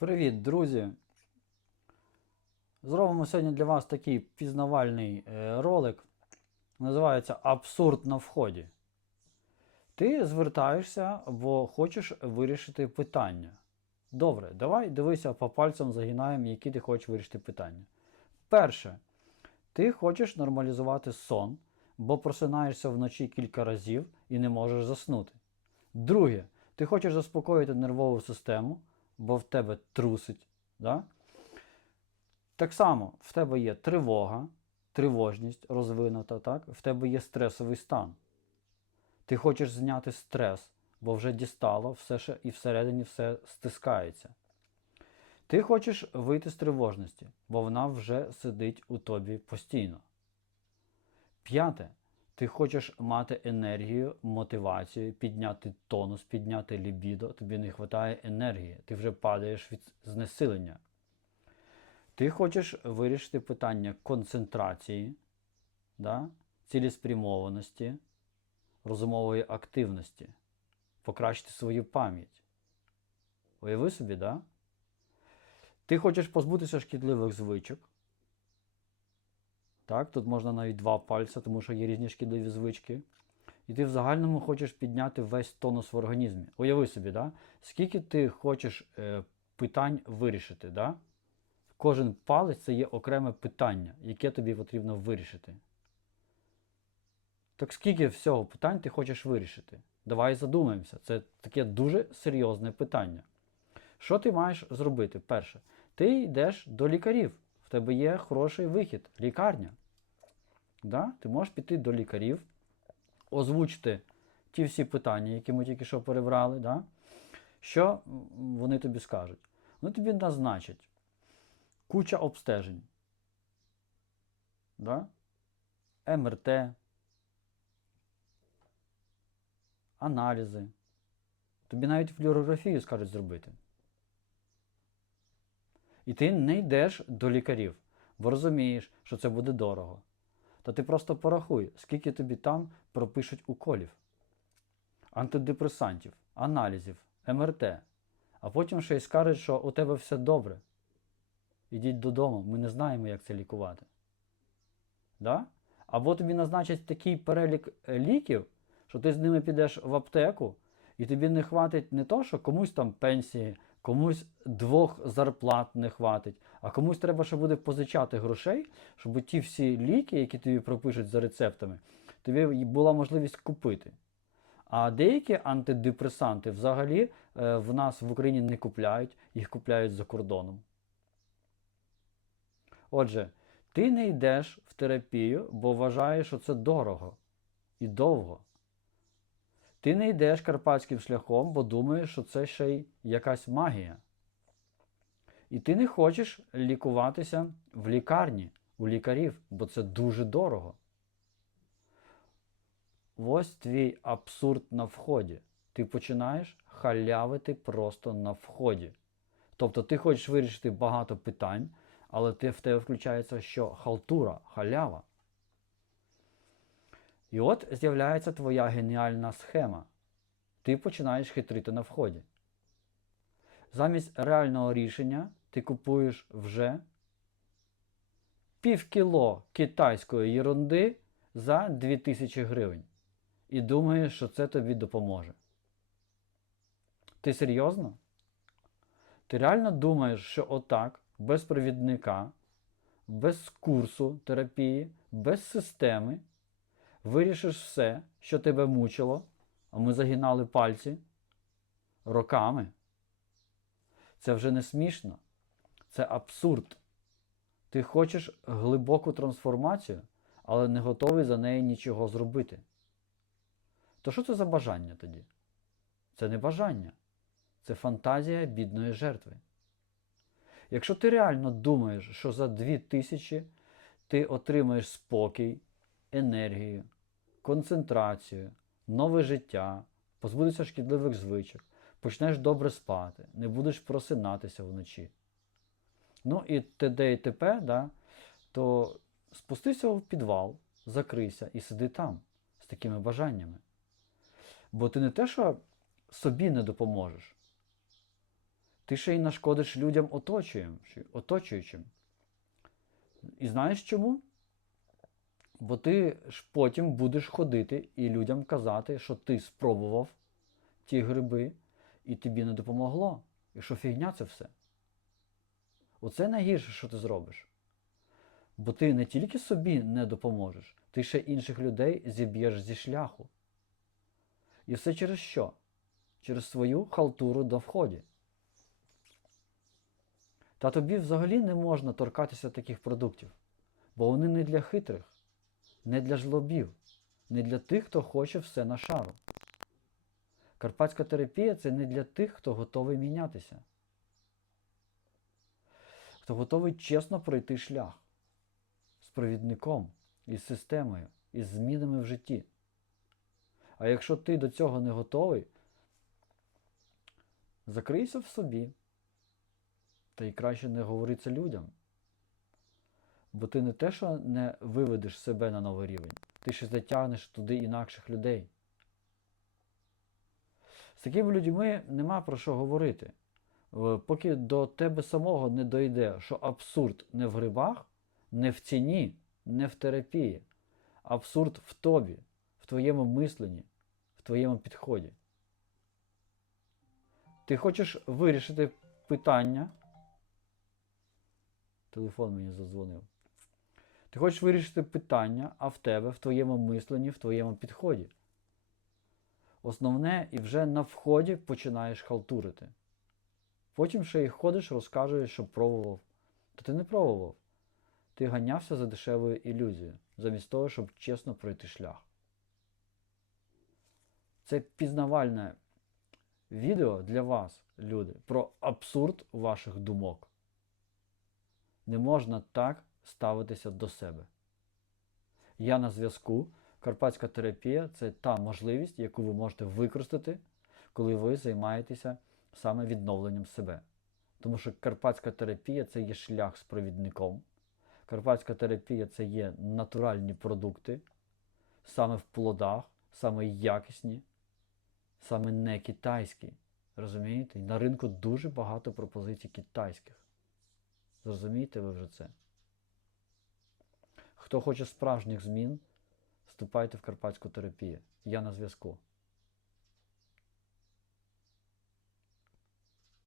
Привіт, друзі! Зробимо сьогодні для вас такий пізнавальний е, ролик. Називається Абсурд на вході. Ти звертаєшся, бо хочеш вирішити питання. Добре, давай дивися по пальцям загинаємо, які ти хочеш вирішити питання. Перше, ти хочеш нормалізувати сон, бо просинаєшся вночі кілька разів і не можеш заснути. Друге, ти хочеш заспокоїти нервову систему, бо в тебе трусить. Да? Так само в тебе є тривога, тривожність розвинута, так? в тебе є стресовий стан. Ти хочеш зняти стрес, бо вже дістало, все ще і всередині все стискається. Ти хочеш вийти з тривожності, бо вона вже сидить у тобі постійно. П'яте. Ти хочеш мати енергію, мотивацію, підняти тонус, підняти лібідо, тобі не вистачає енергії, ти вже падаєш від знесилення. Ти хочеш вирішити питання концентрації, да? цілеспрямованості, розумової активності, покращити свою пам'ять. Уяви собі, да? Ти хочеш позбутися шкідливих звичок. Так, тут можна навіть два пальця, тому що є різні шкідливі звички. І ти в загальному хочеш підняти весь тонус в організмі. Уяви собі, да? скільки ти хочеш е, питань вирішити. Да? Кожен палець це є окреме питання, яке тобі потрібно вирішити. Так скільки всього питань ти хочеш вирішити? Давай задумаємося. Це таке дуже серйозне питання. Що ти маєш зробити? Перше, ти йдеш до лікарів. В тебе є хороший вихід, лікарня. Да? Ти можеш піти до лікарів, озвучити ті всі питання, які ми тільки що перебрали. Да? Що вони тобі скажуть? Вони тобі назначать куча обстежень. Да? МРТ, аналізи. Тобі навіть флюорографію скажуть зробити. І ти не йдеш до лікарів, бо розумієш, що це буде дорого. Та ти просто порахуй, скільки тобі там пропишуть уколів, антидепресантів, аналізів, МРТ, а потім ще й скажуть, що у тебе все добре. Ідіть додому, ми не знаємо, як це лікувати. Да? Або тобі назначать такий перелік е, ліків, що ти з ними підеш в аптеку, і тобі не хватить не то, що комусь там пенсії, комусь двох зарплат не хватить, а комусь треба, ще буде позичати грошей, щоб ті всі ліки, які тобі пропишуть за рецептами, тобі була можливість купити. А деякі антидепресанти взагалі е, в нас в Україні не купляють, їх купляють за кордоном. Отже, ти не йдеш в терапію, бо вважаєш, що це дорого і довго. Ти не йдеш карпатським шляхом, бо думаєш, що це ще й якась магія. І ти не хочеш лікуватися в лікарні, у лікарів, бо це дуже дорого. Ось твій абсурд на вході. Ти починаєш халявити просто на вході. Тобто ти хочеш вирішити багато питань, але ти, в тебе включається що халтура, халява. І от з'являється твоя геніальна схема. Ти починаєш хитрити на вході. Замість реального рішення ти купуєш вже пів кіло китайської єрунди за 2000 гривень. І думаєш, що це тобі допоможе. Ти серйозно? Ти реально думаєш, що отак, без провідника, без курсу терапії, без системи, вирішиш все, що тебе мучило, а ми загинали пальці роками. Це вже не смішно, це абсурд. Ти хочеш глибоку трансформацію, але не готовий за неї нічого зробити. То що це за бажання тоді? Це не бажання, це фантазія бідної жертви. Якщо ти реально думаєш, що за 2000 ти отримаєш спокій, енергію, концентрацію, нове життя, позбудешся шкідливих звичок, почнеш добре спати, не будеш просинатися вночі. Ну і т.д. і т.п., да, то спустися в підвал, закрийся і сиди там з такими бажаннями. Бо ти не те, що собі не допоможеш, ти ще й нашкодиш людям оточуючим. І знаєш чому? Бо ти ж потім будеш ходити і людям казати, що ти спробував ті гриби, і тобі не допомогло. І що фігня це все. Оце найгірше, що ти зробиш. Бо ти не тільки собі не допоможеш, ти ще інших людей зіб'єш зі шляху. І все через що? Через свою халтуру до вході. Та тобі взагалі не можна торкатися таких продуктів, бо вони не для хитрих, не для жлобів, не для тих, хто хоче все на шару. Карпатська терапія це не для тих, хто готовий мінятися, хто готовий чесно пройти шлях з провідником, із системою, із змінами в житті. А якщо ти до цього не готовий, закрийся в собі. Та й краще не говори це людям. Бо ти не те, що не виведеш себе на новий рівень, ти ще затягнеш туди інакших людей. З такими людьми нема про що говорити. Е, Поки до тебе самого не дойде, що абсурд не в грибах, не в ціні, не в терапії. Абсурд в тобі, в твоєму мисленні, в твоєму підході. Ти хочеш вирішити питання. Телефон мені задзвонив. Ти хочеш вирішити питання, а в тебе, в твоєму мисленні, в твоєму підході. Основне і вже на вході починаєш халтурити. Потім ще й ходиш, розказуєш, що пробував. Та ти не пробував. Ти ганявся за дешевою ілюзією, замість того, щоб чесно пройти шлях. Це пізнавальне відео для вас, люди, про абсурд ваших думок. Не можна так ставитися до себе. Я на зв'язку. Карпатська терапія це та можливість, яку ви можете використати, коли ви займаєтеся саме відновленням себе. Тому що карпатська терапія це є шлях з провідником. Карпатська терапія це є натуральні продукти, саме в плодах, саме якісні, саме не китайські. Розумієте? І на ринку дуже багато пропозицій китайських. Зрозумієте ви вже це? Хто хоче справжніх змін, вступайте в карпатську терапію. Я на зв'язку.